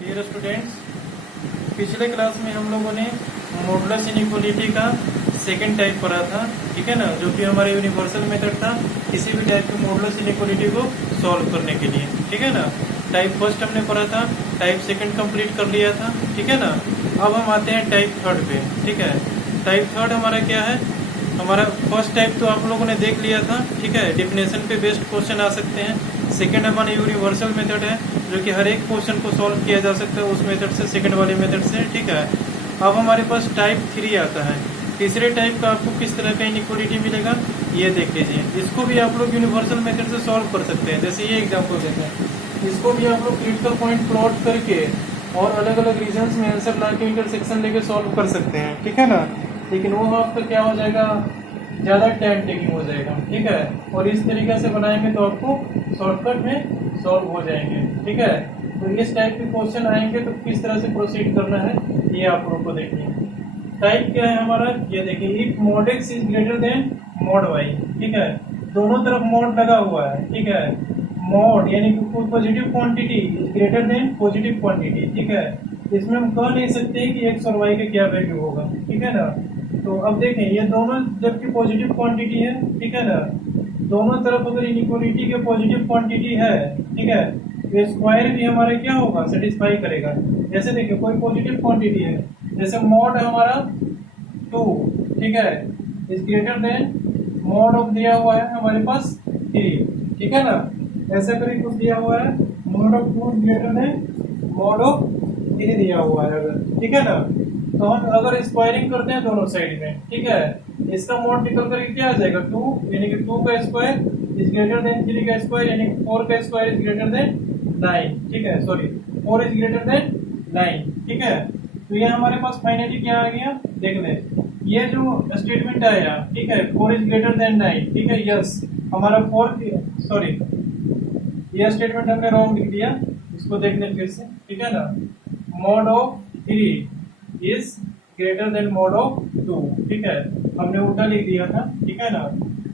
Dear students, पिछले class में हम लोगों ने मॉडुलस इनइक्वालिटी का सेकंड टाइप पढ़ा था, ठीक है ना, जो कि हमारा यूनिवर्सल मेथड था किसी भी टाइप की मॉडुलस इनइक्वालिटी को सॉल्व करने के लिए, ठीक है ना। टाइप फर्स्ट हमने पढ़ा था, टाइप सेकंड कंप्लीट कर लिया था, ठीक है ना। अब हम आते हैं टाइप थर्ड पे, ठीक है। टाइप थर्ड हमारा क्या है? हमारा फर्स्ट टाइप तो आप लोगों ने देख लिया था, ठीक है। डेफिनेशन पे बेस्ड क्वेश्चन आ सकते हैं। सेकंड हमारा यूनिवर्सल मेथड है, जो कि हर एक क्वेश्चन को सॉल्व किया जा सकता है उस मेथड से, सेकंड वाले मेथड से, ठीक है। अब हमारे पास टाइप 3 आता है। तीसरे टाइप का आपको किस तरह का इनइक्वालिटी मिलेगा ये देख लीजिए। इसको भी आप लोग यूनिवर्सल मेथड से सॉल्व कर सकते हैं। जैसे ये एग्जाम्पल देते हैं, इसको भी आप लोग क्रिटिकल पॉइंट प्लॉट करके और अलग अलग रीजन्स में आंसर ला के इंटरसेक्शन लेके सॉल्व कर सकते हैं, ठीक है ना। लेकिन वो आपका क्या हो जाएगा, ज़्यादा टाइम टेकिंग हो जाएगा, ठीक है। और इस तरीके से बनाएंगे तो आपको शॉर्टकट में सॉल्व हो जाएंगे, ठीक है। तो इस टाइप के क्वेश्चन आएंगे तो किस तरह से प्रोसीड करना है ये आप लोगों को देखिए। टाइप क्या है हमारा, ये देखिए, if mod x is greater then mod y, ठीक है। दोनों तरफ mod लगा हुआ है, ठीक है। mod यानी कि कोई positive quantity is greater then positive quantity, ठीक है। इसमें हम कह नहीं सकते कि x और y का क्या वैल्यू होगा, ठीक है ना। तो अब देखें, ये दोनों जबकि पॉजिटिव क्वांटिटी है, ठीक है ना, दोनों तरफ अगर इनइक्वालिटी के पॉजिटिव क्वांटिटी है, ठीक है, तो स्क्वायर भी हमारा क्या होगा, सेटिस्फाई करेगा। जैसे देखिए, कोई पॉजिटिव क्वांटिटी है, जैसे मॉड हमारा 2, ठीक है, is greater then mod of दिया हुआ है हमारे पास 3, ठीक है ना। ऐसा करके कुछ दिया हुआ है, mod of 2 is greater then mod of 3 दिया हुआ है अगर, ठीक है ना। तो हम अगर स्क्वायरिंग करते हैं दोनों साइड में, ठीक है, इसका मॉड निकल करके क्या आ जाएगा, 2 यानी कि 2 का स्क्वायर इज ग्रेटर देन 3 का स्क्वायर, यानी कि 4 का स्क्वायर इज ग्रेटर देन 9, ठीक है, सॉरी 4 इज ग्रेटर देन 9, ठीक है। तो ये हमारे पास फाइनली क्या आ गया, देख ले, ये जो स्टेटमेंट आया, ठीक है, 4 इज ग्रेटर देन 9, ठीक है, यस हमारा 4, सॉरी ये स्टेटमेंट हमने रॉन्ग लिख दिया, इसको देख ले फिर से, ठीक है ना। Mod of 3 is greater then mod of 2, ठीक है, हमने उल्टा लिख दिया था, ठीक है ना।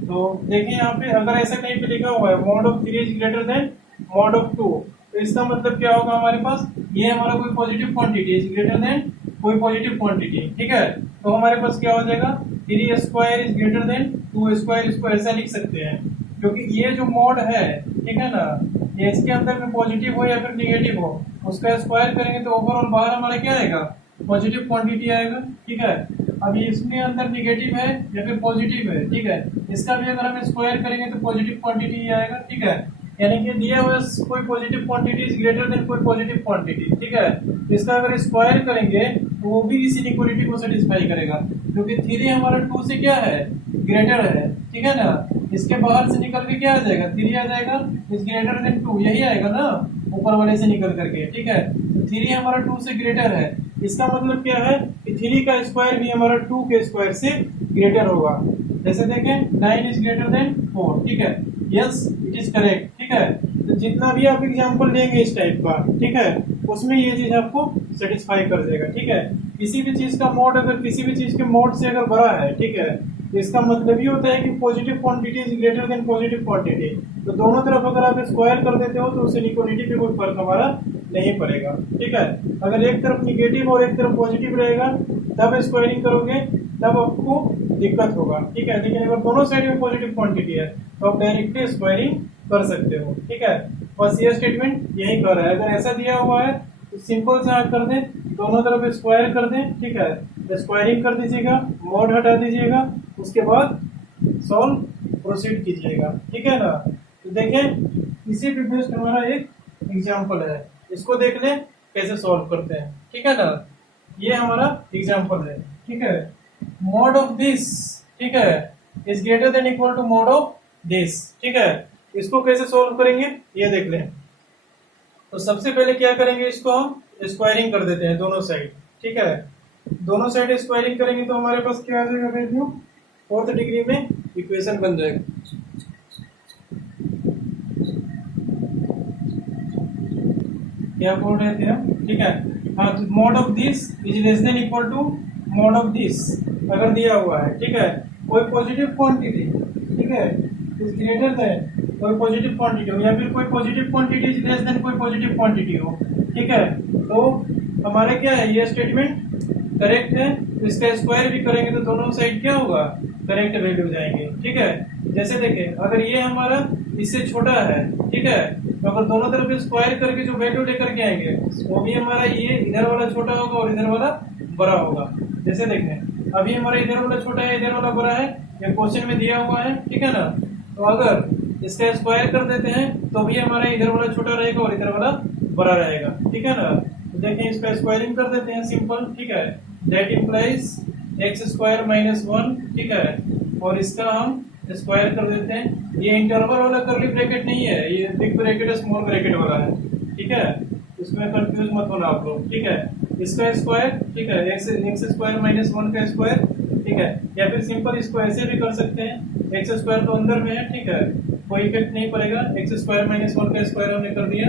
तो देखिए यहाँ पे अगर ऐसा कहीं पे लिखा हुआ है mod of 3 is greater then mod of 2, तो इसका मतलब क्या होगा हमारे पास, ये हमारा कोई positive quantity is greater then कोई पॉजिटिव क्वांटिटी, ठीक है। तो हमारे पास क्या हो जाएगा, 3 square is greater then 2 square, इसको ऐसा लिख सकते हैं, क्योंकि ये जो मॉड है, ठीक है ना, ये इसके अंदर में पॉजिटिव हो या फिर निगेटिव हो, उसका स्क्वायर करेंगे तो ओवरऑल बाहर हमारा क्या आएगा, पॉजिटिव क्वांटिटी आएगा, ठीक है। अब इसमें अंदर निगेटिव है या फिर पॉजिटिव है, ठीक है, इसका भी अगर हम स्क्वायर करेंगे तो पॉजिटिव क्वांटिटी ही आएगा, ठीक है। यानी कि दिया हुआ कोई positive quantity is greater then कोई पॉजिटिव क्वांटिटी, ठीक है। इसका अगर स्क्वायर करेंगे तो वो भी इस इनइक्वालिटी को सेटिस्फाई करेगा, क्योंकि 3 हमारा 2 से क्या है, ग्रेटर है, ठीक है ना। इसके बाहर से निकल के क्या आ जाएगा, 3 आ जाएगा, इज ग्रेटर देन 2, यही आएगा ना ऊपर वाले से निकल करके, ठीक है। तो 3 हमारा 2 से ग्रेटर है, इसका मतलब क्या है कि 3 का स्क्वायर भी हमारा 2 के स्क्वायर से ग्रेटर होगा। जैसे देखें, 9 इज ग्रेटर देन 4, ठीक है, यस इट इज करेक्ट, ठीक है। तो जितना भी आप एग्जांपल लेंगे इस टाइप का, ठीक है, उसमें ये चीज आपको सेटिस्फाई कर देगा, ठीक है। किसी भी चीज का मोड अगर किसी भी चीज के मोड से अगर बड़ा है, ठीक है, तो इसका मतलब ये होता है कि positive quantity is greater then positive quantity. तो दोनों तरफ अगर आप स्क्वायर कर देते हो तो उस इनइक्वालिटी पे कोई फर्क हमारा नहीं पड़ेगा, ठीक है। अगर एक तरफ निगेटिव और एक तरफ पॉजिटिव रहेगा तब स्क्वायरिंग करोगे तब आपको दिक्कत होगा, ठीक है। लेकिन अगर दोनों साइड में पॉजिटिव क्वांटिटी है तो आप डायरेक्टली स्क्वायरिंग कर सकते हो, ठीक है। बस ये स्टेटमेंट यही कर रहा है। अगर ऐसा दिया हुआ है तो सिंपल से आप कर दें, दोनों तरफ स्क्वायर कर दें, ठीक है, स्क्वायरिंग कर दीजिएगा, मॉड हटा दीजिएगा, उसके बाद सॉल्व प्रोसीड कीजिएगा, ठीक है ना। तो देखें, इसी पे बेस्ड हमारा एक एग्जाम्पल है, इसको देख लें कैसे सॉल्व करते हैं, ठीक है ना। ये हमारा एग्जाम्पल है, ठीक है। मॉड ऑफ दिस, ठीक है, is greater than equal to mod of this, ठीक है। इसको कैसे सॉल्व करेंगे ये देख लें। तो सबसे पहले क्या करेंगे, इसको हम स्क्वायरिंग कर देते हैं दोनों साइड, ठीक है। दोनों साइड स्क्वायरिंग करेंगे तो हमारे पास क्या आ जाएगा वैल्यू, 4th डिग्री में इक्वेशन बन जाएगा। क्या बोल रहे थे हम, ठीक है, हाँ, तो mod of this is less than equal to mod of this अगर दिया हुआ है, ठीक है, कोई पॉजिटिव क्वांटिटी, ठीक है, इज ग्रेटर देन कोई पॉजिटिव क्वांटिटी हो या फिर कोई positive quantity is less then कोई पॉजिटिव क्वांटिटी हो, ठीक है। तो हमारा क्या है, ये स्टेटमेंट करेक्ट है। तो इसका स्क्वायर भी करेंगे तो दोनों साइड क्या होगा, करेक्ट वैल्यू जाएंगे। ठीक है, जैसे देखें अगर ये हमारा इससे छोटा है, ठीक है, तो अगर दोनों तरफ स्क्वायर करके जो वैल्यू लेकर के आएंगे वो भी हमारा ये इधर वाला छोटा होगा और इधर वाला बड़ा होगा। जैसे देखें अभी हमारा इधर वाला छोटा है, इधर वाला बड़ा है, ये क्वेश्चन में दिया हुआ है, ठीक है ना। तो अगर इसका स्क्वायर कर देते हैं तो भी हमारा इधर वाला छोटा रहेगा और इधर वाला बड़ा रहेगा, ठीक है ना। तो देखें इसका स्क्वायरिंग कर देते हैं सिंपल, ठीक है। That implies x square minus 1, ठीक है, और इसका हम स्क्वायर कर देते हैं। ये इंटरवल वाला करली ब्रैकेट नहीं है, ये बिग ब्रैकेट स्मॉल ब्रैकेट वाला है, ठीक है, इसमें कंफ्यूज मत होना आप लोग, ठीक है। इसका स्क्वायर, ठीक है, एक्स स्क्वायर माइनस 1 का स्क्वायर, ठीक है, या फिर सिंपल इसको ऐसे भी कर सकते हैं, एक्स स्क्वायर तो अंदर में है, ठीक है, कोई इफेक्ट नहीं पड़ेगा। एक्स स्क्वायर माइनस 1 का स्क्वायर हमने कर दिया,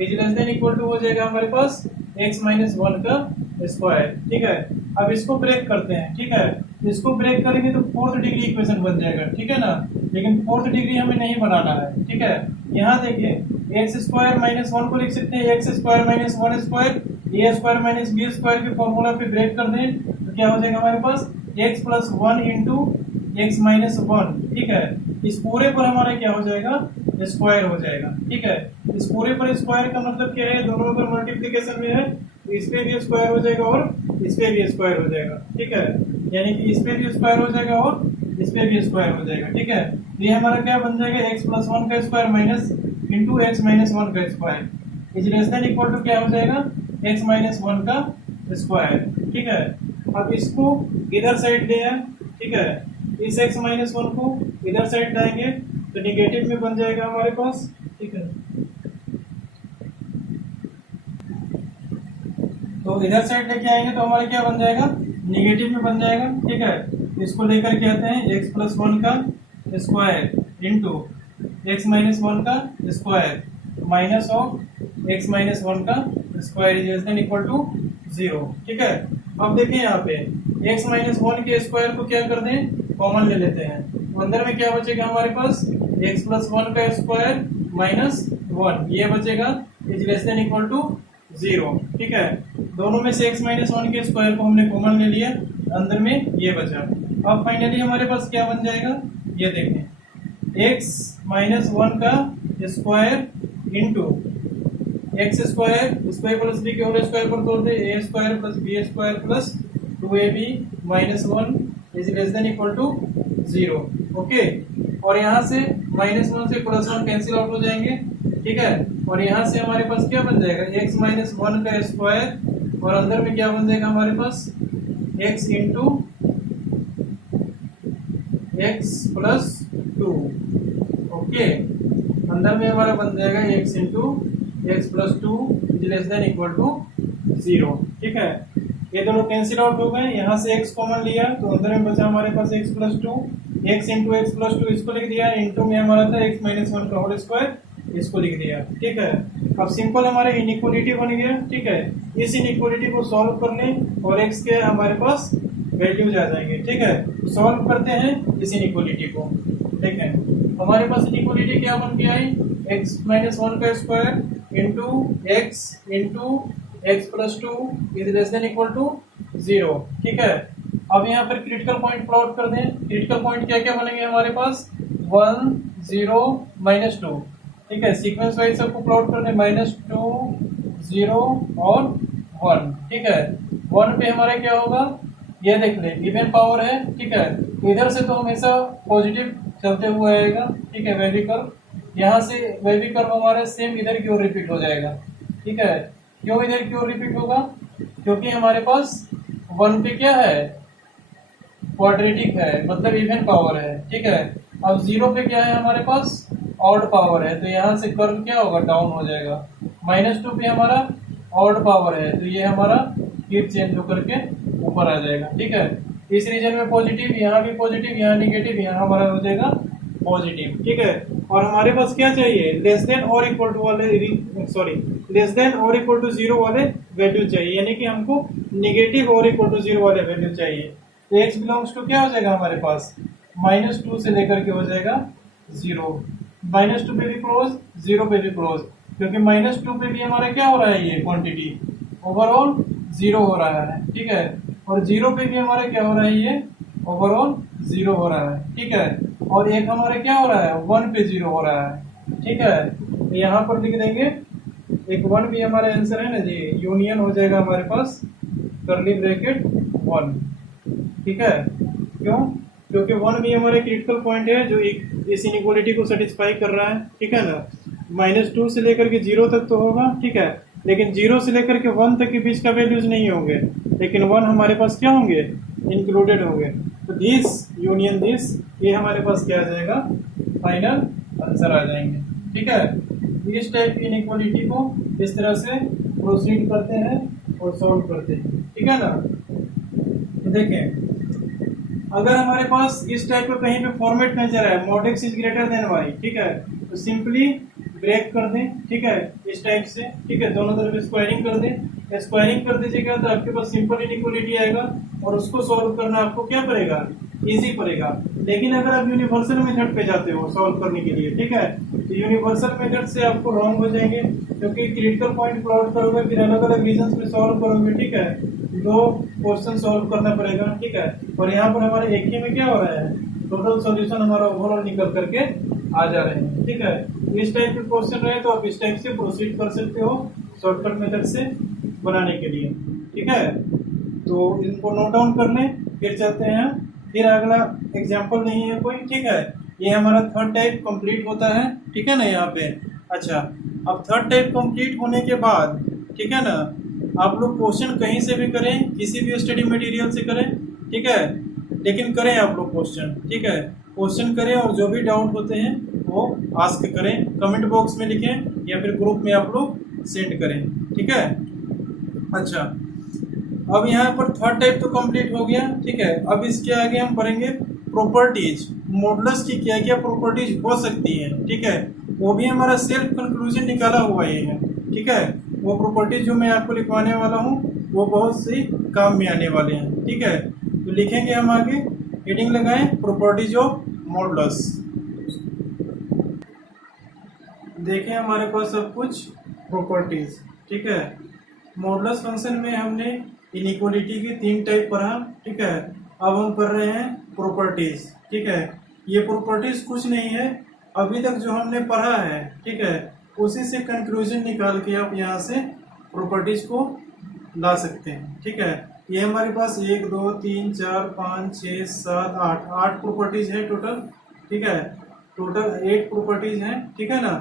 is less than equal to हो जाएगा हमारे पास एक्स माइनस 1 का स्क्वायर, ठीक है। अब इसको ब्रेक करते हैं, ठीक है, इसको ब्रेक करेंगे तो फोर्थ डिग्री इक्वेशन बन जाएगा, ठीक है ना। लेकिन फोर्थ डिग्री हमें नहीं बनाना है, ठीक है। यहाँ देखिए एक्स स्क्वायर माइनस 1 को लिख सकते हैं x square minus 1 square, a square minus b square के फॉर्मूला पे ब्रेक कर दें तो क्या हो जाएगा हमारे पास x plus 1 into x minus 1, ठीक है। इस पूरे पर हमारा क्या हो जाएगा, स्क्वायर हो जाएगा, ठीक है। इस पूरे पर स्क्वायर का मतलब क्या है, दोनों पर मल्टीप्लिकेशन में है तो इस पे भी स्क्वायर हो जाएगा और इस पे भी स्क्वायर हो जाएगा, ठीक है। यानी कि इस पे भी स्क्वायर हो जाएगा और इस पे भी स्क्वायर हो जाएगा, ठीक है। ये हमारा क्या बन जाएगा एक्स प्लस 1 का square minus into x minus 1 का square is less than equal to क्या हो जाएगा एक्स माइनस 1 का स्क्वायर, ठीक है। अब इसको इधर साइड ले आए, ठीक है, इस एक्स माइनस 1 को इधर साइड लाएंगे तो निगेटिव में बन जाएगा हमारे पास, ठीक है। तो इधर साइड लेके आएंगे तो हमारा क्या बन जाएगा, निगेटिव में बन जाएगा, ठीक है। इसको लेकर के आते हैं एक्स प्लस 1 का स्क्वायर इंटू एक्स माइनस 1 का square minus of x minus 1 का square is less than equal to 0, ठीक है। अब देखिए यहाँ पे एक्स माइनस 1 के स्क्वायर को क्या कर दें, कॉमन ले लेते हैं, तो अंदर में क्या बचेगा हमारे पास एक्स प्लस 1 का स्क्वायर माइनस 1, ये बचेगा is less than equal to 0, ठीक है। दोनों में से एक्स माइनस 1 के स्क्वायर को हमने कॉमन ले लिया, अंदर में ये बचा। अब फाइनली हमारे पास क्या बन जाएगा, ये देखें एक्स माइनस 1 का square into x square square plus b के होल स्क्वायर पर तोड़ दे, a square plus b square plus 2ab minus 1 is less than equal to 0, okay. और यहाँ से माइनस 1 से प्लस 1 कैंसिल आउट हो जाएंगे, ठीक है। और यहाँ से हमारे पास क्या बन जाएगा एक्स माइनस 1 का स्क्वायर और अंदर में क्या बन जाएगा हमारे पास x into x plus 2, okay. अंदर में हमारा बन जाएगा x into x plus 2 is less than equal to 0, ठीक है। ये दोनों कैंसिल आउट हो गए, यहाँ से x कॉमन लिया तो अंदर में बचा हमारे पास x plus 2, x into x plus 2 इसको लिख दिया, इंटू में हमारा था x माइनस 1 का होल स्क्वायर इसको लिख दिया, ठीक है। अब सिंपल हमारे इनइक्वालिटी बन गया, ठीक है। इस इनइक्वालिटी को सॉल्व कर लें और x के हमारे पास वैल्यूज आ जाएंगे, ठीक है। तो सॉल्व करते हैं इस इनइक्वालिटी को, ठीक है। हमारे पास इनइक्वालिटी क्या बन गया है x माइनस 1 का square into x plus 2 is less than equal to 0, ठीक है। अब यहाँ पर क्रिटिकल पॉइंट प्लॉट कर दें, क्रिटिकल पॉइंट क्या क्या बनेंगे हमारे पास 1 0 माइनस 2, ठीक है। सीक्वेंस वाइज सबको प्लॉट करने -2 0 और 1, ठीक है। 1 पे हमारा क्या होगा ये देख ले इवन पावर है, ठीक है। इधर से तो हमेशा पॉजिटिव चलते हुए आएगा, ठीक है। वेवी कर्व यहाँ से वेवी कर्व हमारा सेम इधर की ओर रिपीट हो जाएगा, ठीक है। क्यों इधर की ओर रिपीट होगा, क्योंकि हमारे पास 1 पे क्या है क्वाड्रेटिक है, मतलब इवन पावर है, ठीक है। अब 0 पे क्या है हमारे पास ऑड पावर है, तो यहाँ से कर्व क्या होगा डाउन हो जाएगा। -2 पे हमारा ऑड पावर है तो ये हमारा फिर चेंज होकर के ऊपर आ जाएगा, ठीक है। इस रीजन में पॉजिटिव, यहाँ भी पॉजिटिव, यहाँ निगेटिव, यहाँ हमारा हो जाएगा पॉजिटिव, ठीक है। और हमारे पास क्या चाहिए लेस देन और इक्वल टू वाले लेस देन और इक्वल टू 0 वाले वैल्यू चाहिए, यानी कि हमको निगेटिव और इक्वल टू 0 वाले वैल्यू चाहिए। तो x बिलोंग्स टू क्या हो जाएगा हमारे पास -2 से लेकर के हो जाएगा 0, -2 पे भी क्लोज 0 पे भी क्लोज, क्योंकि -2 पे भी हमारा क्या हो रहा है, ये क्वांटिटी ओवरऑल 0 हो रहा है, ठीक है। और 0 पे भी हमारा क्या हो रहा है, ये ओवरऑल 0 हो रहा है, ठीक है। और एक हमारा क्या हो रहा है, 1 पे 0 हो रहा है, ठीक है। तो यहाँ पर लिख देंगे एक 1 भी हमारा आंसर है ना जी, यूनियन हो जाएगा हमारे पास कर्ली ब्रैकेट 1, ठीक है। क्यों? क्योंकि 1 भी हमारे क्रिटिकल पॉइंट है जो इस इनइक्वालिटी को सेटिस्फाई कर रहा है, ठीक है ना। -2 से लेकर के 0 तक तो होगा, ठीक है, लेकिन 0 से लेकर के 1 तक के बीच का वैल्यूज नहीं होंगे, लेकिन 1 हमारे पास क्या होंगे, इंक्लूडेड होंगे। तो दिस यूनियन दिस, ये हमारे पास क्या आ जाएगा, फाइनल आंसर आ जाएंगे, ठीक है। इस टाइप की इनइक्वालिटी को इस तरह से प्रोसीड करते हैं और सॉल्व करते हैं, ठीक है ना। देखें, अगर हमारे पास इस टाइप का कहीं पे फॉर्मेट नजर है, mod x is greater then y, ठीक है, तो सिंपली ब्रेक कर दें, ठीक है, इस टाइप से, ठीक है, दोनों तरफ स्क्वायरिंग कर दें। स्क्वायरिंग कर दीजिएगा तो आपके पास सिंपल इनइक्वालिटी आएगा और उसको सॉल्व करना आपको क्या पड़ेगा, इजी पड़ेगा। लेकिन अगर आप यूनिवर्सल मेथड पे जाते हो सॉल्व करने के लिए, ठीक है, तो यूनिवर्सल मेथड से आपको रॉन्ग हो जाएंगे, क्योंकि क्रिटिकल पॉइंट प्लॉट करोगे, फिर अलग अलग रीजन में सॉल्व करोगे, ठीक है, दो क्वेश्चन सॉल्व करना पड़ेगा, ठीक है। और यहाँ पर हमारे एक ही में क्या हो रहा है, टोटल सॉल्यूशन हमारा ओवरऑल निकल करके आ जा रहे हैं, ठीक है। इस टाइप के क्वेश्चन रहे तो आप इस टाइप से प्रोसीड कर सकते हो शॉर्टकट मेथड से बनाने के लिए, ठीक है। तो इनको नोट डाउन कर लें, फिर चलते हैं, फिर अगला एग्जाम्पल नहीं है कोई, ठीक है। ये हमारा थर्ड टाइप कंप्लीट होता है, ठीक है ना यहाँ पे। अच्छा, अब थर्ड टाइप कंप्लीट होने के बाद, ठीक है ना, आप लोग क्वेश्चन कहीं से भी करें, किसी भी स्टडी मटेरियल से करें, ठीक है, लेकिन करें आप लोग क्वेश्चन, ठीक है, क्वेश्चन करें और जो भी डाउट होते हैं वो आस्क करें, कमेंट बॉक्स में लिखें या फिर ग्रुप में आप लोग सेंड करें, ठीक है। अच्छा, अब यहाँ पर थर्ड टाइप तो कंप्लीट हो गया, ठीक है। अब इसके आगे हम पढ़ेंगे प्रॉपर्टीज, मॉडुलस की क्या क्या प्रॉपर्टीज हो सकती है, ठीक है, वो भी हमारा सेल्फ कंक्लूजन निकाला हुआ ही है, ठीक है। वो प्रॉपर्टीज जो मैं आपको लिखवाने वाला हूँ वो बहुत सी काम में आने वाले हैं, ठीक है। तो लिखेंगे हम आगे, हेडिंग लगाएं प्रॉपर्टीज ऑफ मॉडुलस। देखें हमारे पास सब कुछ प्रॉपर्टीज, ठीक है। मॉडुलस फंक्शन में हमने इनइक्वालिटी की 3 टाइप पढ़ा, ठीक है। अब हम कर रहे हैं प्रॉपर्टीज, ठीक है। ये प्रॉपर्टीज कुछ नहीं है, अभी तक जो हमने पढ़ा है, ठीक है, उसी से कंक्लूजन निकाल के आप यहाँ से प्रॉपर्टीज को ला सकते हैं, ठीक है। ये हमारे पास 1 2 3 4 5 6 7 8 प्रॉपर्टीज है टोटल, ठीक है, टोटल 8 प्रॉपर्टीज हैं, ठीक है ना।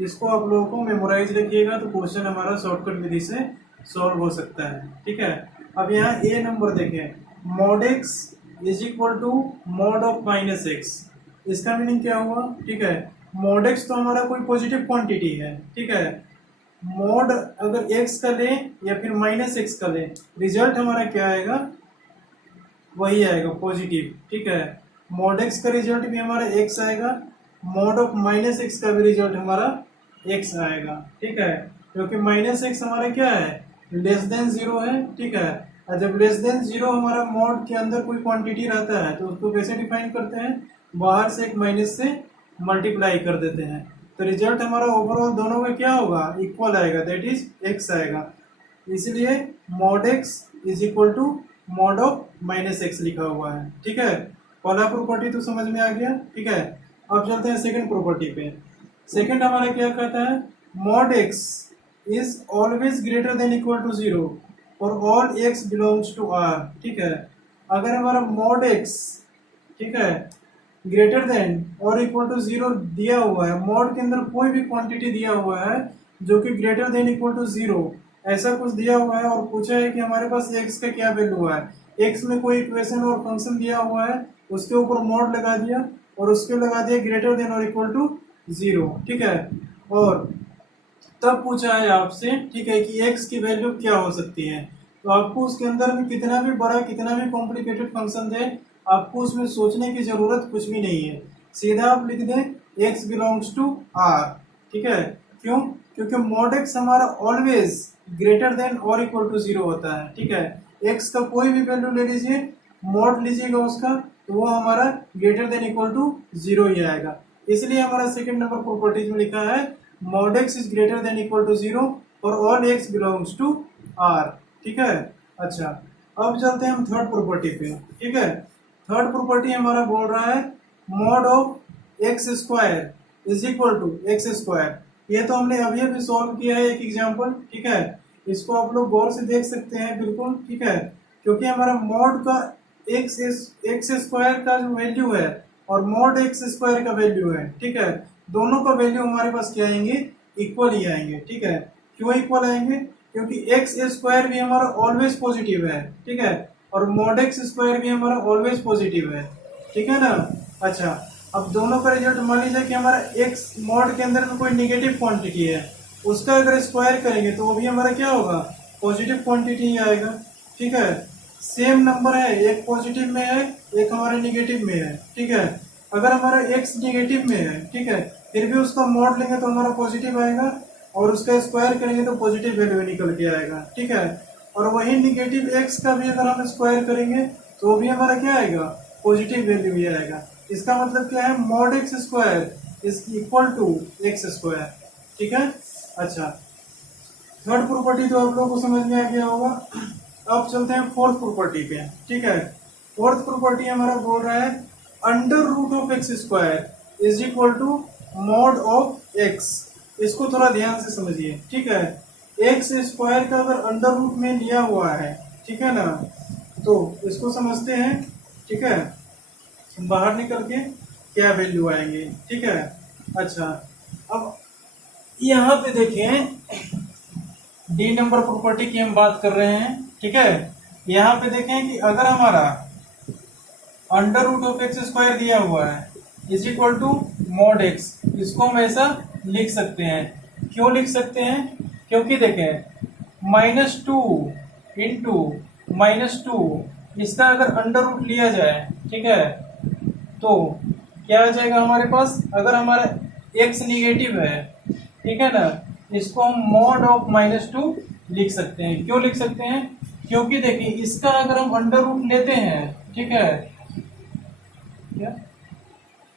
इसको आप लोगों को मेमोराइज रखिएगा तो क्वेश्चन हमारा शॉर्टकट विधि से सॉल्व हो सकता है, ठीक है। अब यहाँ ए नंबर देखें, mod x is equal to mod of -x, इसका मीनिंग क्या हुआ, ठीक है। mod x तो हमारा कोई पॉजिटिव क्वांटिटी है, ठीक है। mod अगर x का लें या फिर -x का लें, रिजल्ट हमारा क्या आएगा, वही आएगा पॉजिटिव, ठीक है। mod x का रिजल्ट भी हमारा x आएगा, mod ऑफ -x का भी रिजल्ट हमारा x आएगा, ठीक है। क्योंकि -x हमारा क्या है, लेस देन 0 है, ठीक है। और जब लेस देन 0 हमारा मॉड के अंदर कोई क्वांटिटी रहता है तो उसको कैसे डिफाइन करते हैं, बाहर से एक माइनस से मल्टीप्लाई कर देते हैं, तो रिजल्ट हमारा ओवरऑल दोनों में क्या होगा, इक्वल आएगा, दैट इज x आएगा। इसलिए mod x is equal to mod of -x लिखा हुआ है, ठीक है। पहला प्रॉपर्टी तो समझ में आ गया, ठीक है। अब चलते हैं सेकंड प्रॉपर्टी पे। सेकंड हमारा क्या कहता है, mod x is always greater than equal to 0 और all x belongs to r, ठीक है। अगर हमारा mod x, ठीक है, ग्रेटर देन और इक्वल टू 0 दिया हुआ है, mod के अंदर कोई भी क्वांटिटी दिया हुआ है जो कि ग्रेटर देन इक्वल टू 0 ऐसा कुछ दिया हुआ है और पूछा है कि हमारे पास x का क्या वैल्यू है, x में कोई इक्वेशन और फंक्शन दिया हुआ है, उसके ऊपर mod लगा दिया और उसके लगा दिया ग्रेटर देन और इक्वल टू 0, ठीक है। और तब पूछा है आपसे, ठीक है, कि x की वैल्यू क्या हो सकती है, तो आपको उसके अंदर में कितना भी बड़ा कितना भी कॉम्प्लिकेटेड फंक्शन दे, आपको उसमें सोचने की जरूरत कुछ भी नहीं है, सीधा आप लिख दें x बिलोंग्स टू r, ठीक है। क्यों? क्योंकि mod x हमारा ऑलवेज ग्रेटर देन और इक्वल टू 0 होता है, ठीक है। x का कोई भी वैल्यू ले लीजिए, mod लीजिएगा उसका, तो वो हमारा ग्रेटर देन इक्वल टू 0 ही आएगा। इसलिए हमारा सेकंड नंबर प्रॉपर्टीज में लिखा है mod x is greater than equal to 0 और all x belongs to r। ठीक है, अच्छा अब चलते हैं हम थर्ड प्रॉपर्टी पे। ठीक है, थर्ड प्रॉपर्टी हमारा बोल रहा है mod of x square is equal to x square. ये तो हमने अभी अभी सॉल्व किया है एक एग्जांपल। ठीक है, इसको आप लोग गौर से देख सकते हैं बिल्कुल। ठीक है, क्योंकि हमारा mod का एक्स स्क्वायर का जो वैल्यू है और mod एक्स स्क्वायर का वैल्यू है, ठीक है, दोनों का वैल्यू हमारे पास क्या आएंगे, इक्वल ही आएंगे। ठीक है, क्यों इक्वल आएंगे, क्योंकि एक्स स्क्वायर भी हमारा ऑलवेज पॉजिटिव है। ठीक है, और mod एक्स स्क्वायर भी हमारा ऑलवेज पॉजिटिव है। ठीक है ना। अच्छा, अब दोनों का रिजल्ट मान लीजिए कि हमारा x mod के अंदर में कोई निगेटिव क्वांटिटी है, उसका अगर स्क्वायर करेंगे तो वो भी हमारा क्या होगा, पॉजिटिव क्वांटिटी ही आएगा। ठीक है, सेम नंबर है, एक पॉजिटिव में है एक हमारा निगेटिव में है। ठीक है, अगर हमारा x निगेटिव में है, ठीक है, फिर भी उसका mod लेंगे तो हमारा पॉजिटिव आएगा और उसका स्क्वायर करेंगे तो पॉजिटिव वैल्यू निकल के आएगा। ठीक है, और वही निगेटिव x का भी अगर हम स्क्वायर करेंगे तो भी हमारा क्या आएगा, पॉजिटिव वैल्यू ही आएगा। इसका मतलब क्या है, mod x square is equal to x square. ठीक है, अच्छा थर्ड प्रॉपर्टी तो आप लोगों को समझ में आ गया होगा। अब चलते हैं फोर्थ प्रॉपर्टी पे। ठीक है, फोर्थ प्रॉपर्टी हमारा बोल रहा है under root of x square is equal to mod of x. इसको थोड़ा ध्यान से समझिए। ठीक है, एक्स स्क्वायर का अगर अंडर रूट में लिया हुआ है, ठीक है ना, तो इसको समझते हैं। ठीक है, बाहर निकल के क्या वैल्यू आएंगे। ठीक है, अच्छा अब यहाँ पे देखें डी नंबर प्रॉपर्टी की हम बात कर रहे हैं। ठीक है, यहाँ पे देखें कि अगर हमारा under root of x square दिया हुआ है is equal to mod x, इसको हम ऐसा लिख सकते हैं। क्यों लिख सकते हैं, क्योंकि देखें -2 इंटू -2 इसका अगर अंडर रूट लिया जाए, ठीक है, तो क्या आ जाएगा हमारे पास, अगर हमारा x निगेटिव है, ठीक है ना, इसको हम mod ऑफ -2 लिख सकते हैं। क्यों लिख सकते हैं, क्योंकि देखिए इसका अगर हम अंडर रूट लेते हैं, ठीक है, क्या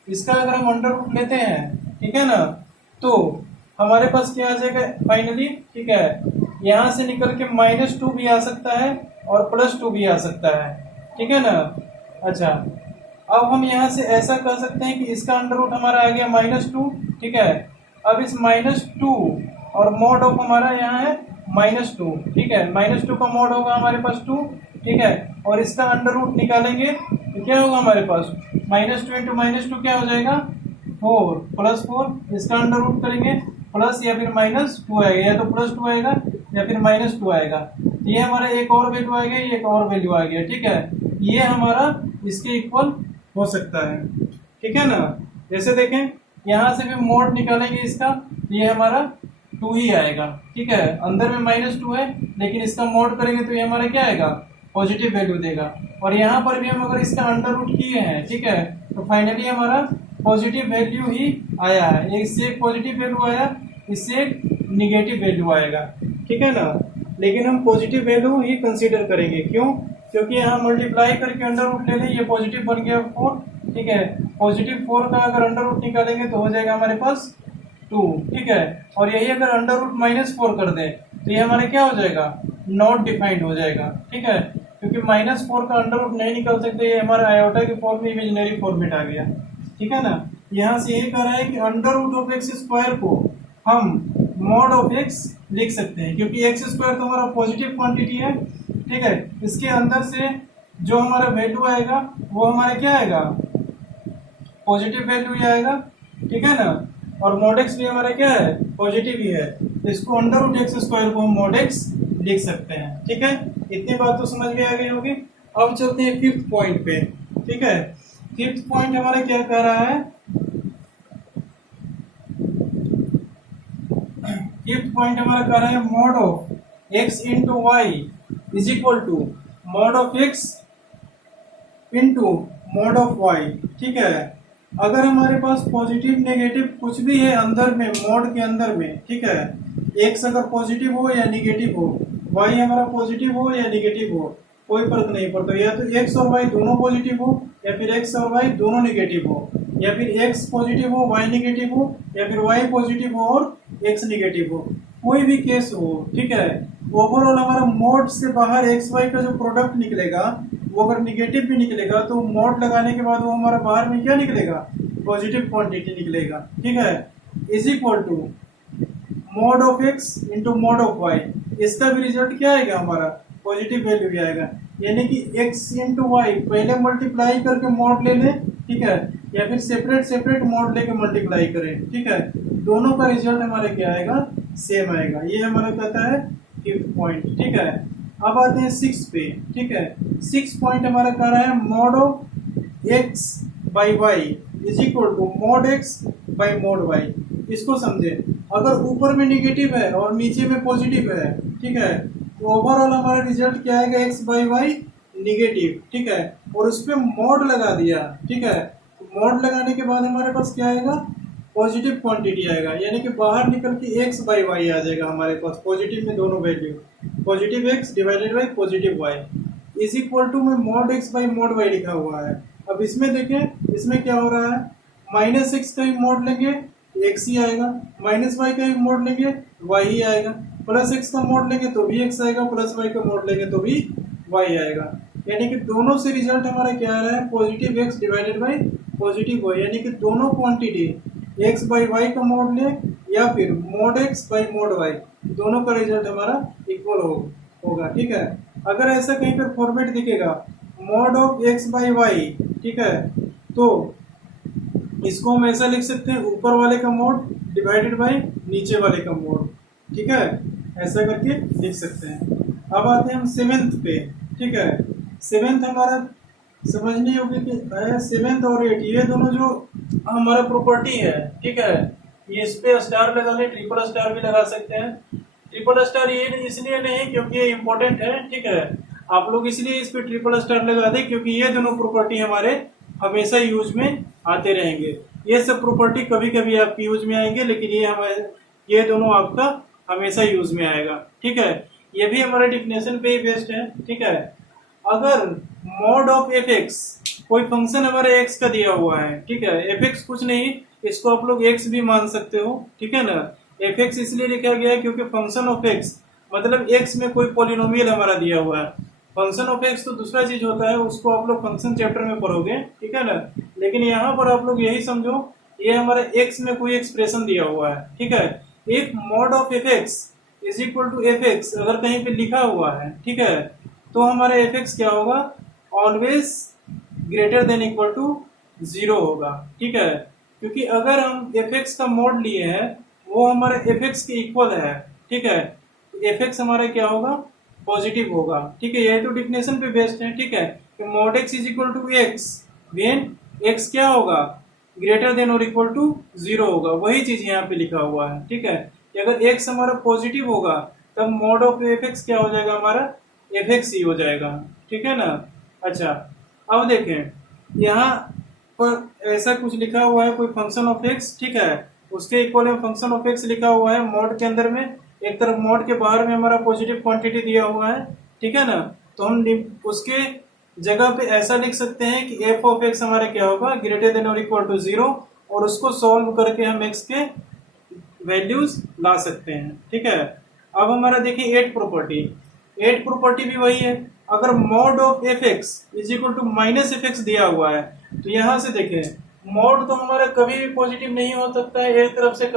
इसका अगर हम अंडर रूट लेते हैं, ठीक है ना, तो हमारे पास क्या आ जाएगा फाइनली। ठीक है, यहां से निकल के -2 भी आ सकता है और +2 भी आ सकता है। ठीक है ना। अच्छा, अब हम यहाँ से ऐसा कर सकते हैं कि इसका अंडर रूट हमारा आ गया -2। ठीक है, अब इस -2 और mod ऑफ हमारा यहाँ है -2। ठीक है, -2 का mod होगा हमारे पास 2। ठीक है, और इसका अंडर रूट निकालेंगे तो क्या होगा हमारे पास, -2 इंटू -2 क्या हो जाएगा, 4 +4। इसका अंडर रूट करेंगे प्लस या फिर -2 आएगा, या तो +2 आएगा या फिर -2 आएगा। ये हमारा एक और वैल्यू आ गया, ये एक और वैल्यू आ गया। ठीक है, ये हमारा इसके इक्वल हो सकता है। ठीक है ना। जैसे देखें यहाँ से भी मोड निकालेंगे इसका, ये हमारा 2 ही आएगा। ठीक है, अंदर में -2 है लेकिन इसका मोड करेंगे तो ये हमारा क्या आएगा, पॉजिटिव वैल्यू देगा। और यहाँ पर भी हम अगर इसका अंडर रूट किए हैं, ठीक है, तो फाइनली हमारा पॉजिटिव वैल्यू ही आया है। इससे एक पॉजिटिव वैल्यू आया, इससे एक निगेटिव वैल्यू आएगा। ठीक है ना, लेकिन हम पॉजिटिव वैल्यू ही कंसीडर करेंगे। क्यों, क्योंकि यहाँ मल्टीप्लाई करके अंडर रूट ले लें, ये पॉजिटिव बन गया 4। ठीक है, पॉजिटिव 4 का अगर अंडर रूट निकालेंगे तो हो जाएगा हमारे पास 2। ठीक है, और यही अगर अंडर रूट -4 कर दें तो ये हमारे क्या हो जाएगा, नॉट डिफाइंड हो जाएगा। ठीक है, क्योंकि -4 का अंडर रूट नहीं निकल सकते, ये हमारा आयोटा के फॉर्म में इमेजिनरी फॉर्मेट आ गया। ठीक है ना, यहाँ से यही कह रहा है कि under root of x square को हम mod ऑफ एक्स लिख सकते हैं, क्योंकि एक्स स्क्वायर तो हमारा पॉजिटिव क्वांटिटी है। ठीक है, इसके अंदर से जो हमारा वैल्यू आएगा वो हमारा क्या आएगा, पॉजिटिव वैल्यू ही आएगा। ठीक है ना, और mod एक्स भी हमारा क्या है, पॉजिटिव ही है। तो इसको अंडर रूट एक्स स्क्वायर को हम mod एक्स लिख सकते हैं। ठीक है, इतनी बात तो समझ में आ गई होगी। अब चलते हैं फिफ्थ पॉइंट पे। ठीक है, फिफ्थ पॉइंट हमारा क्या कह रहा है, फिफ्थ पॉइंट हमारा कह रहा है mod of x into y is equal to mod of x into mod of y। ठीक है, अगर हमारे पास पॉजिटिव नेगेटिव कुछ भी है अंदर में, mod के अंदर में, ठीक है, x अगर पॉजिटिव हो या निगेटिव हो, y हमारा पॉजिटिव हो या निगेटिव हो, कोई फर्क नहीं पड़ता। या तो x और y दोनों पॉजिटिव हो या फिर x और y दोनों निगेटिव हो, या फिर x पॉजिटिव हो y निगेटिव हो, या फिर y पॉजिटिव हो और x निगेटिव हो, कोई भी केस हो, ठीक है, ओवरऑल हमारा मोड से बाहर एक्स वाई का जो प्रोडक्ट निकलेगा वो अगर निगेटिव भी निकलेगा तो मोड लगाने के बाद वो हमारा बाहर में क्या निकलेगा, पॉजिटिव क्वांटिटी निकलेगा, ठीक है, is equal to mod of x into mod of y. इसका भी रिजल्ट क्या आएगा, हमारा पॉजिटिव वैल्यू भी आएगा, यानी कि x इंटू वाई पहले मल्टीप्लाई करके मोड ले लें, ठीक है, या फिर सेपरेट सेपरेट मोड लेके मल्टीप्लाई करें, ठीक है, दोनों का रिजल्ट हमारा क्या आएगा, सेम आएगा। ये हमारा कहता है 5th पॉइंट, ठीक है। अब आते हैं 6 पे, ठीक है। 6 पॉइंट हमारा कह रहा है mod of x by y is equal to mod x by mod y। इसको समझे, अगर ऊपर में निगेटिव है और नीचे में पॉजिटिव है, ठीक है, तो ओवरऑल हमारा रिजल्ट क्या आएगा, x बाई वाई निगेटिव, ठीक है, और उस पर मोड लगा दिया, ठीक है, मोड लगाने के बाद हमारे पास क्या आएगा, पॉजिटिव क्वांटिटी आएगा, यानी कि बाहर निकल के x बाई वाई आ जाएगा हमारे पास, पॉजिटिव में दोनों value, positive x divided by positive y is equal to में mod x by mod y लिखा हुआ है। अब इसमें देखें, इसमें क्या हो रहा है, माइनस एक्स का ही मोड लेंगे x ही आएगा, माइनस y का ही मोड लेंगे y ही आएगा, प्लस x का मोड लेंगे तो भी x आएगा, प्लस y का मोड लेंगे तो भी y आएगा, यानी कि दोनों से रिजल्ट हमारा क्या आ रहा है, positive x divided by positive y, यानी कि दोनों क्वांटिटी x बाई वाई का मोड ले या फिर mode x by mod y, दोनों का रिजल्ट हमारा इक्वल होगा, ठीक है। अगर ऐसा कहीं पर फॉर्मेट दिखेगा mod of x by y, ठीक है, तो इसको हम ऐसा लिख सकते हैं, ऊपर वाले का मोड डिवाइडेड बाई नीचे वाले का मोड, ठीक है, ऐसा करके लिख सकते हैं। अब आते हैं हम 7th पे, ठीक है। 7th हमारा समझने योग्य कि 7th और 8 ये दोनों जो हमारा प्रॉपर्टी है, ठीक है, ये इस पे स्टार लगा ले, ट्रिपल स्टार भी लगा सकते हैं। ट्रिपल स्टार ये इसलिए नहीं क्योंकि ये इंपॉर्टेंट है, ठीक है, आप लोग इसलिए इस पे ट्रिपल स्टार लगा दे क्योंकि ये दोनों प्रॉपर्टी हमारे हमेशा यूज में आते रहेंगे। ये सब प्रॉपर्टी कभी कभी आपकी यूज में आएंगे, लेकिन ये दोनों आपका हमेशा यूज में आएगा, ठीक है। ये भी हमारे डिफिनेशन पे ही बेस्ड है, ठीक है। अगर मोड ऑफ एफ एक्स, कोई फंक्शन हमारे एक्स का दिया हुआ है, ठीक है, एफ एक्स कुछ नहीं, इसको आप लोग एक्स भी मान सकते हो, ठीक है ना। एफ एक्स इसलिए लिखा गया है क्योंकि फंक्शन ऑफ एक्स मतलब एक्स में कोई पॉलिनोमियल हमारा दिया हुआ है। फंक्शन ऑफ एक्स तो दूसरा चीज होता है, उसको आप लोग फंक्शन चैप्टर में पढ़ोगे, ठीक है ना, लेकिन यहाँ पर आप लोग यही समझो, ये हमारे एक्स में कोई एक्सप्रेशन दिया हुआ है, ठीक है। If mod of f x is equal to f x अगर कहीं पे लिखा हुआ है, ठीक है, तो हमारा एफ एक्स क्या होगा, always greater than equal to 0 होगा, ठीक है, क्योंकि अगर हम एफ एक्स का मोड लिए हैं वो हमारे एफ एक्स के इक्वल है, ठीक है, एफ एक्स हमारा क्या होगा, पॉजिटिव होगा, ठीक है। ये तो डिफिनेशन पे बेस्ड है, ठीक है, कि mod x is equal to x when x क्या होगा, ग्रेटर देन और इक्वल टू 0 होगा, वही चीज यहाँ पे लिखा हुआ है, ठीक है। कि अगर एक्स हमारा पॉजिटिव होगा तब मोड ऑफ एफ एक्स क्या हो जाएगा, हमारा एफ एक्स ही हो जाएगा, ठीक है ना। अच्छा, अब देखें यहाँ पर ऐसा कुछ लिखा हुआ है, कोई फंक्शन ऑफ एक्स, ठीक है, उसके इक्वल में फंक्शन ऑफ एक्स लिखा हुआ है मोड के अंदर में, एक तरफ मोड के बाहर में हमारा पॉजिटिव क्वांटिटी दिया हुआ है, ठीक है ना, तो हम उसके जगह पे ऐसा लिख सकते हैं कि एफ ऑफ एक्स हमारा क्या होगा, ग्रेटर देन और इक्वल टू 0, और उसको सॉल्व करके हम एक्स के वैल्यूज ला सकते हैं, ठीक है। अब हमारा देखिए 8 प्रॉपर्टी भी वही है। अगर mod of f x is equal to minus f x दिया हुआ है, तो यहाँ से देखें मोड तो हमारा कभी भी पॉजिटिव नहीं हो सकता है, एक तरफ से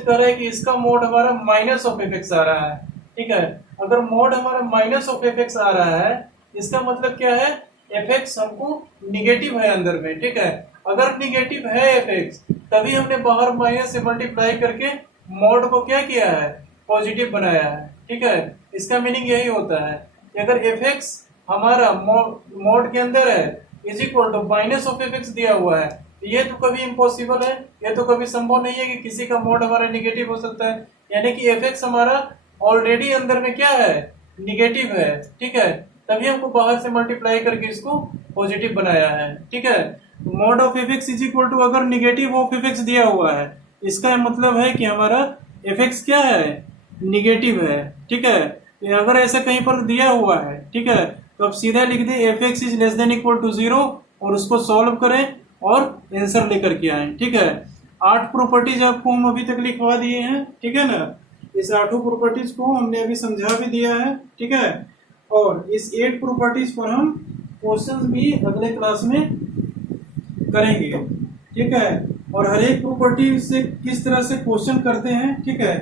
कह रहा है कि इसका मोड हमारा माइनस ऑफ एफ एक्स आ रहा है, ठीक है। अगर मोड हमारा माइनस ऑफ एफ एक्स आ रहा है, इसका मतलब क्या है, एफ एक्स हमको निगेटिव है अंदर में, ठीक है। अगर निगेटिव है एफ एक्स, तभी हमने बाहर माइनस से मल्टीप्लाई करके मोड को क्या किया है, पॉजिटिव बनाया है, ठीक है। इसका मीनिंग यही होता है कि अगर एफ एक्स हमारा मोड के अंदर है is equal to minus of f x दिया हुआ है, ये तो कभी इम्पॉसिबल है, ये तो कभी संभव नहीं है कि किसी का मोड हमारा निगेटिव हो सकता है, यानी कि एफ एक्स हमारा ऑलरेडी अंदर में क्या है, निगेटिव है, ठीक है, तभी हमको बाहर से मल्टीप्लाई करके इसको पॉजिटिव बनाया है, ठीक है। Mod of f x is equal to अगर निगेटिव ऑफ एफ एक्स दिया हुआ है, इसका मतलब है कि हमारा एफ एक्स क्या है, निगेटिव है, ठीक है। अगर ऐसा कहीं पर दिया हुआ है, ठीक है, तो अब सीधा लिख दे f x is less than equal to 0 और उसको सॉल्व करें और आंसर लेकर के आए। ठीक है, 8 प्रॉपर्टीज आपको हम अभी तक लिखवा दिए हैं। ठीक है ना, इस 8 प्रॉपर्टीज को हमने अभी समझा भी दिया है। ठीक है, और इस 8 प्रॉपर्टीज पर हम क्वेश्चंस भी अगले क्लास में करेंगे। ठीक है, और हर एक प्रॉपर्टी से किस तरह से क्वेश्चन करते हैं, ठीक है,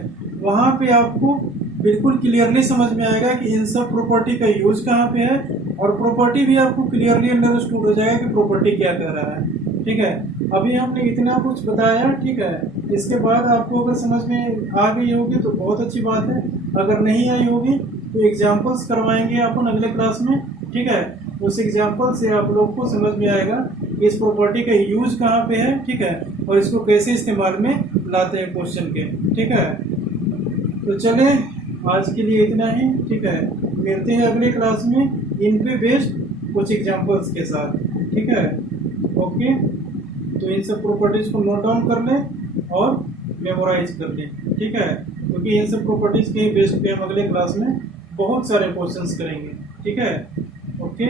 वहां पे आपको बिल्कुल क्लियरली समझ में आएगा कि इन सब प्रॉपर्टी का यूज कहाँ पे है, और प्रॉपर्टी भी आपको क्लियरली अंडरस्टूड हो जाएगा कि प्रॉपर्टी क्या कह रहा है। ठीक है, अभी हमने इतना कुछ बताया। ठीक है, इसके बाद आपको अगर समझ में आ गई होगी तो बहुत अच्छी बात है, अगर नहीं आई होगी तो एग्जाम्पल्स करवाएंगे अपन अगले क्लास में। ठीक है, उस एग्जाम्पल से आप लोग को समझ में आएगा कि इस प्रॉपर्टी का यूज कहाँ पे है। ठीक है, और इसको कैसे इस्तेमाल में लाते हैं क्वेश्चन के। ठीक है, तो चले आज के लिए इतना ही। ठीक है, मिलते हैं अगले क्लास में इन पे बेस्ड कुछ एग्जाम्पल्स के साथ। ठीक है, ओके, तो इन सब प्रॉपर्टीज को नोट डाउन कर लें और मेमोराइज कर लें। ठीक है, क्योंकि इन सब प्रॉपर्टीज के बेस्ड पे हम अगले क्लास में बहुत सारे क्वेश्चंस करेंगे। ठीक है, ओके।